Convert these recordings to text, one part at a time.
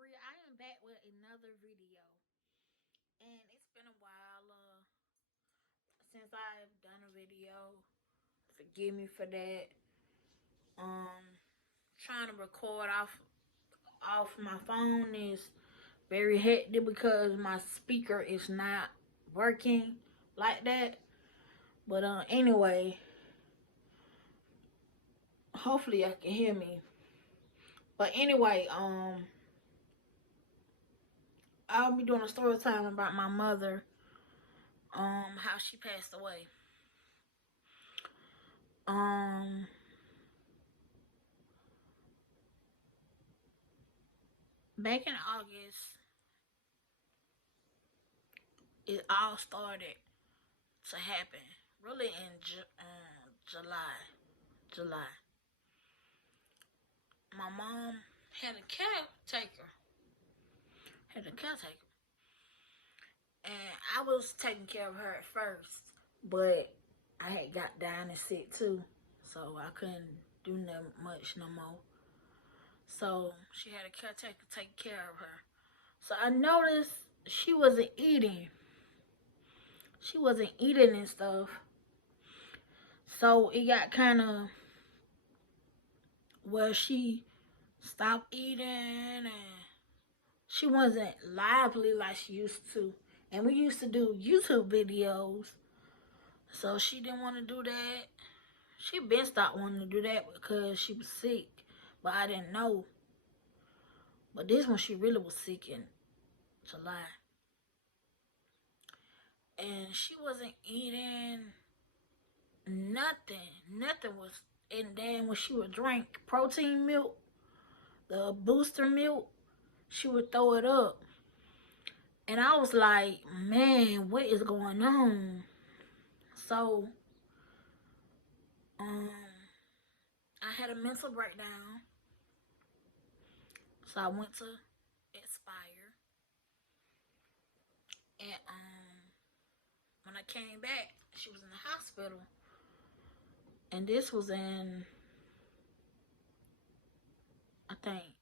Bria. I am back with another video, and it's been a while since I've done a video. Forgive me for that. Trying to record off my phone is very hectic because my speaker is not working like that. But anyway, hopefully I can hear me. But anyway, I'll be doing a story time about my mother, how she passed away. Um, Back in August, it all started to happen. Really in July. July. My mom had a caretaker. And I was taking care of her at first, but I had got down and sick too, so I couldn't do much no more. So she had a caretaker take care of her. So I noticed she wasn't eating. She wasn't eating and stuff. So it got kind of where she stopped eating and she wasn't lively like she used to. And we used to do YouTube videos. So she didn't want to do that. She been stopped wanting to do that because she was sick. But I didn't know. But this one she really was sick in July. And she wasn't eating nothing. Nothing was. And then when she would drink protein milk, the booster milk, she would throw it up. And I was like, man, what is going on? So, I had a mental breakdown. So I went to Expire. And when I came back, she was in the hospital. And this was in, I think,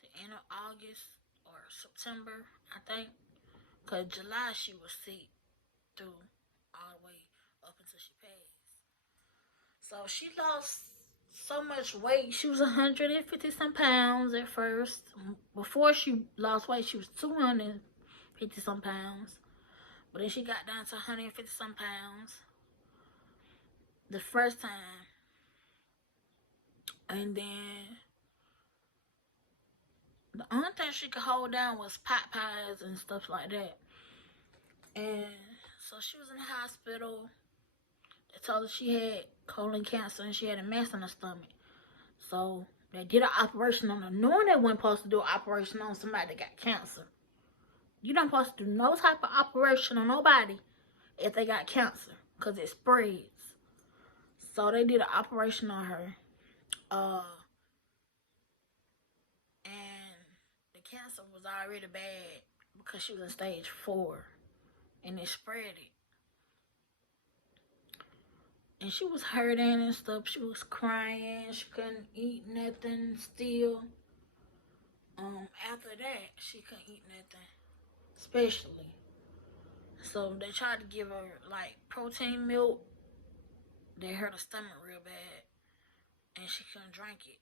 the end of August or September, I think. Because July she was sick through all the way up until she passed. So she lost so much weight. She was 150 some pounds at first. Before she lost weight, she was 250 some pounds. But then she got down to 150 some pounds the first time. And then the only thing she could hold down was pot pies and stuff like that. And so she was in the hospital. They told her she had colon cancer and she had a mass in her stomach. So they did an operation on her, knowing they weren't supposed to do an operation on somebody that got cancer. You don't supposed to do no type of operation on nobody if they got cancer, because it spreads. So they did an operation on her. And the cancer was already bad because she was in stage 4. And it spread it. And she was hurting and stuff. She was crying. She couldn't eat nothing still. After that, she couldn't eat nothing. Especially. So they tried to give her like protein milk. They hurt her stomach real bad. And she couldn't drink it.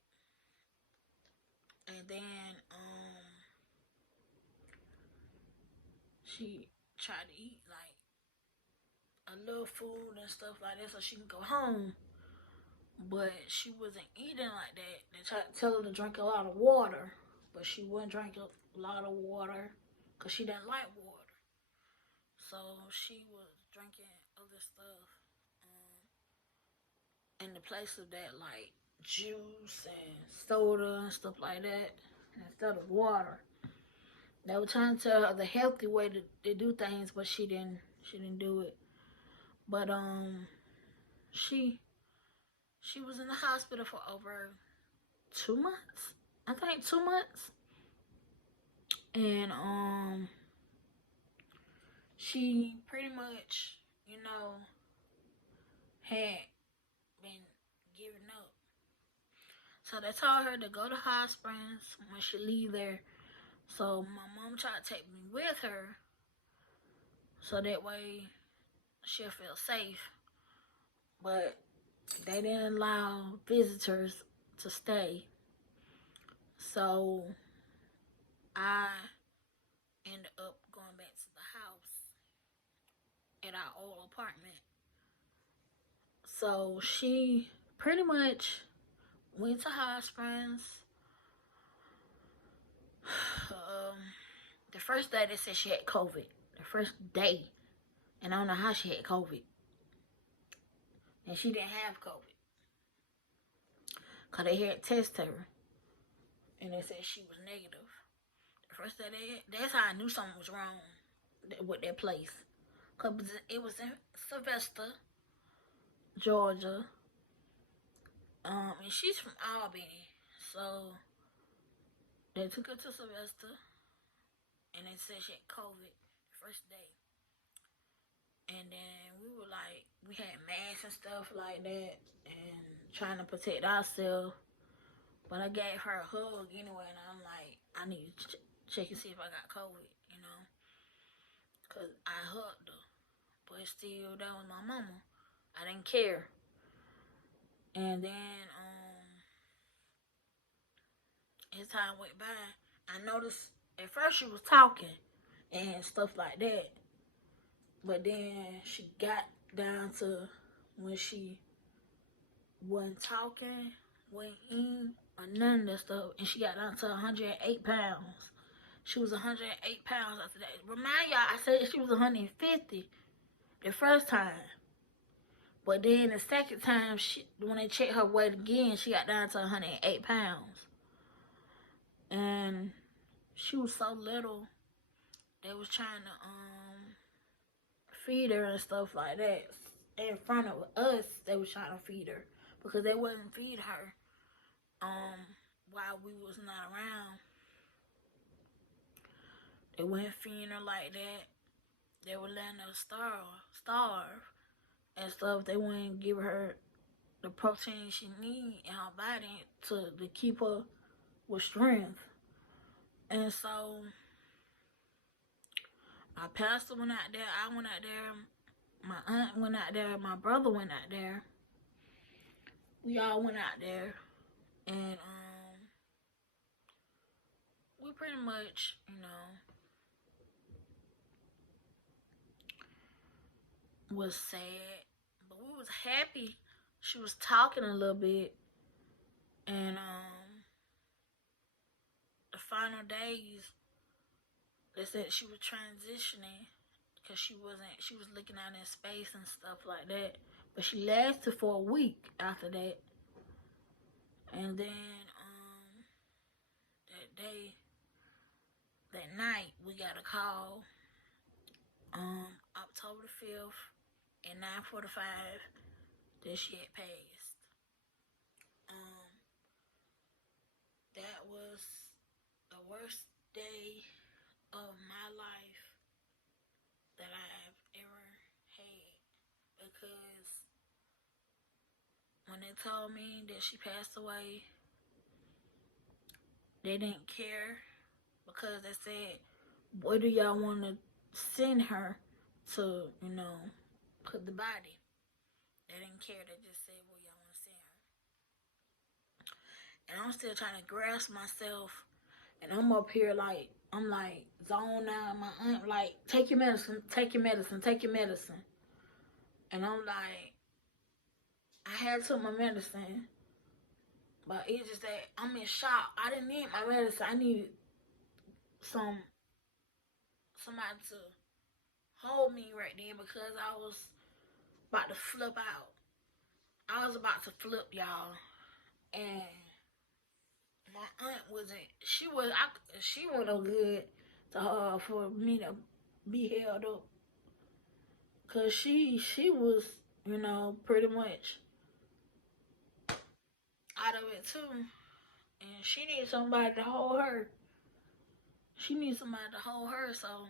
And then she tried to eat like a little food and stuff like that so she can go home. But she wasn't eating like that. They tried to tell her to drink a lot of water. But she wouldn't drink a lot of water because she didn't like water. So she was drinking other stuff in the place of that, like juice and soda and stuff like that instead of water. They were trying to tell her the healthy way to do things, but she didn't do it. But she was in the hospital for over 2 months. I think 2 months. And she pretty much, had been giving up. So they told her to go to hot springs when she leave there So my mom tried to take me with her so that way she'll feel safe. But they didn't allow visitors to stay. So I ended up going back to the house at our old apartment. So she pretty much went to Hot Springs. Um, the first day they said she had COVID. The first day. And I don't know how she had COVID. And she didn't have COVID. Because they had tested her. And they said she was negative. The first day that's how I knew something was wrong with that place. Because it was in Sylvester, Georgia. And she's from Albany. So they took her to Sylvester. And they said she had COVID the first day. And then we were like, we had masks and stuff like that. And trying to protect ourselves. But I gave her a hug anyway. And I'm like, I need to check and see if I got COVID, you know. Because I hugged her. But still, that was my mama. I didn't care. And then, as time went by, I noticed at first she was talking and stuff like that. But then she got down to when she wasn't talking, wasn't eating, or none of that stuff. And she got down to 108 pounds. She was 108 pounds after that. Remind y'all, I said she was 150 the first time. But then the second time, when they checked her weight again, she got down to 108 pounds. And she was so little, they was trying to feed her and stuff like that. In front of us, they was trying to feed her. Because they wouldn't feed her while we was not around. They wasn't feeding her like that. They were letting her starve and stuff. They wouldn't give her the protein she need in her body to keep her with strength. And so my pastor went out there, I went out there, my aunt went out there, my brother went out there. We all went out there, and we pretty much, you know, was sad, but we was happy. She was talking a little bit, and the final days, they said she was transitioning because she was looking out in space and stuff like that. But she lasted for a week after that. And then that night, we got a call October the 5th at 9:45 that she had passed. That was the worst day of my life that I've ever had, because when they told me that she passed away, they didn't care, because they said, where do y'all want to send her to, you know, put the body? They didn't care. They just said, where y'all want to send her. And I'm still trying to grasp myself, and I'm up here like, I'm like zoned out. My aunt like, take your medicine, take your medicine, take your medicine. And I'm like, I had took my medicine, but it's just that I'm in shock. I didn't need my medicine. I needed somebody to hold me right there, because I was about to flip out. I was about to flip, y'all. And my aunt wasn't. She wasn't good to her for me to be held up, cause she was, you know, pretty much out of it too, and she needs somebody to hold her. She needs somebody to hold her. So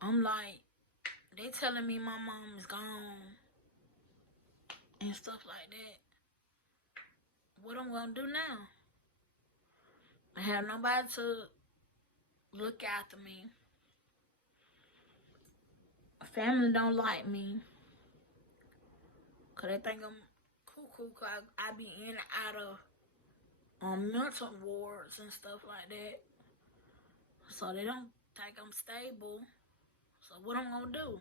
I'm like, they telling me my mom is gone and stuff like that. What I'm gonna do now? I have nobody to look after me. Family don't like me. Because they think I'm cuckoo. Because I be in and out of mental wards and stuff like that. So they don't think I'm stable. So what I'm going to do?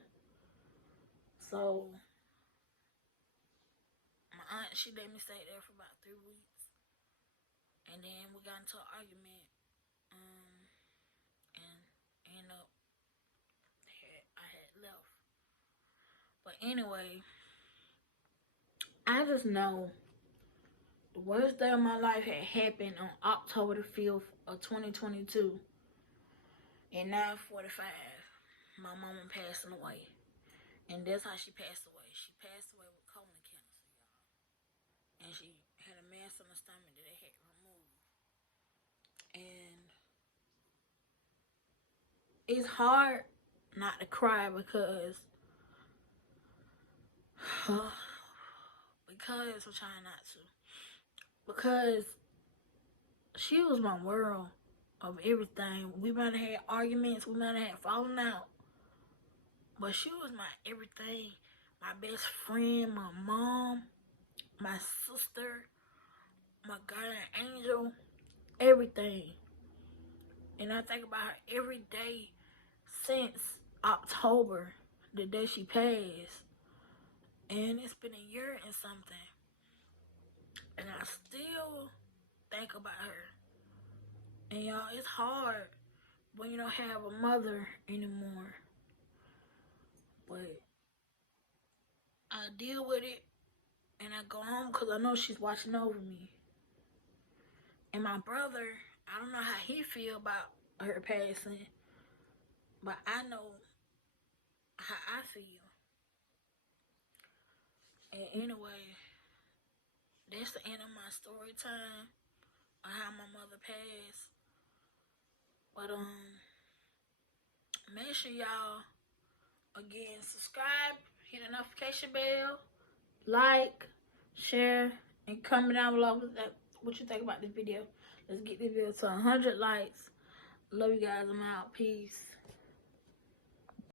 So my aunt, she let me stay there for about 3 weeks. And then we got into an argument. And ended up, I had left. But anyway, I just know the worst day of my life had happened on October the 5th of 2022. At 9:45, my mama passing away. And that's how she passed away. She passed away with colon cancer, y'all. And she had a mass on the stomach that they had removed. And it's hard not to cry because I'm trying not to. Because she was my world of everything. We might have had arguments, we might have had falling out. But she was my everything. My best friend, my mom, my sister, my guardian angel, everything. And I think about her every day since October, the day she passed. And it's been a year and something. And I still think about her. And y'all, it's hard when you don't have a mother anymore. But I deal with it and I go home because I know she's watching over me. And my brother, I don't know how he feel about her passing, but I know how I feel. And anyway, that's the end of my story time on how my mother passed. But make sure y'all again subscribe, hit the notification bell, like, share, and comment down below what you think about this video. Let's get this video to 100 likes. Love you guys. I'm out. Peace.